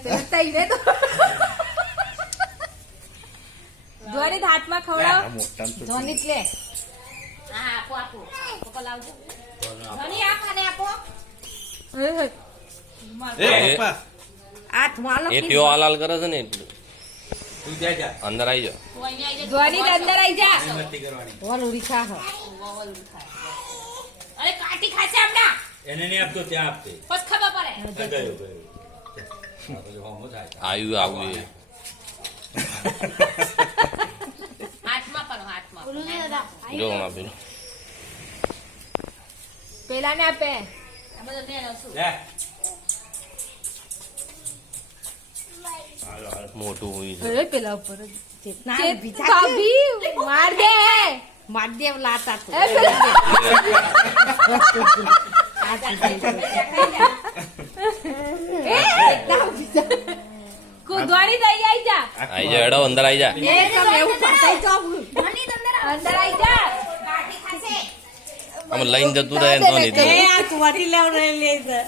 પેલા તઈને તો ધોની હાથમાં ખવડાવ ધોની જ લે. હા આપો આપો પપ્પા લાવજો. ધોની આપ અને આપો. પપ્પા હાથમાં લો. એ પીઓ હાલાલ કરે છે ને એટલું તું જા અંદર આવી જાઓ. તું અહીંયા ધોની ને અંદર આવી જા. નથી કરવાની ઓલું રીખા હ. અરે કાટી ખાશે હમણાં. એને નહીં આપતો ત્યાં આપતે બસ ખબર પડે. ગયો હોમો થાય આવ્યું આવું એ હાથમાં કરો હાથમાં. જો હમણાં પેલું પેલા ને આપે. આ બધું લઈ આવો છું. લે મોટું હોય છે. અરે પેલા ઉપર ના, બીજા ભાભી માર દે. માધ્યમ લાતા તું. એ પેલા કુદવાડી દઈ આવી જા. આવી જા હેડો અંદર આવી જા. એ તમે એવું પતાઈ તો ધોની અંદર આવો. અંદર આવી જા. કાટી ખાશે. આમ લઈને જતું રહે ને ધોની એ આ કુવારી લેવ રે લે છે.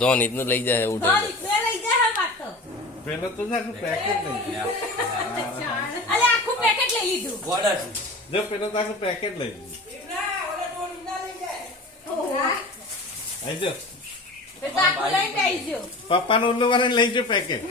ધોની નું લઈ જાય એવું થાય. ધોની લઈ જા હા પાછો. પેલા તો ના પેકેટ લઈ અલે આખું પેકેટ લઈ લીધું. ગોડા છે જો પેલા તો પેકેટ લઈ આઈ જો તો આખું લઈને આવી ગયો. પપ્પાનું ઉલ્લું વાળાને લઈ જો પેકેટ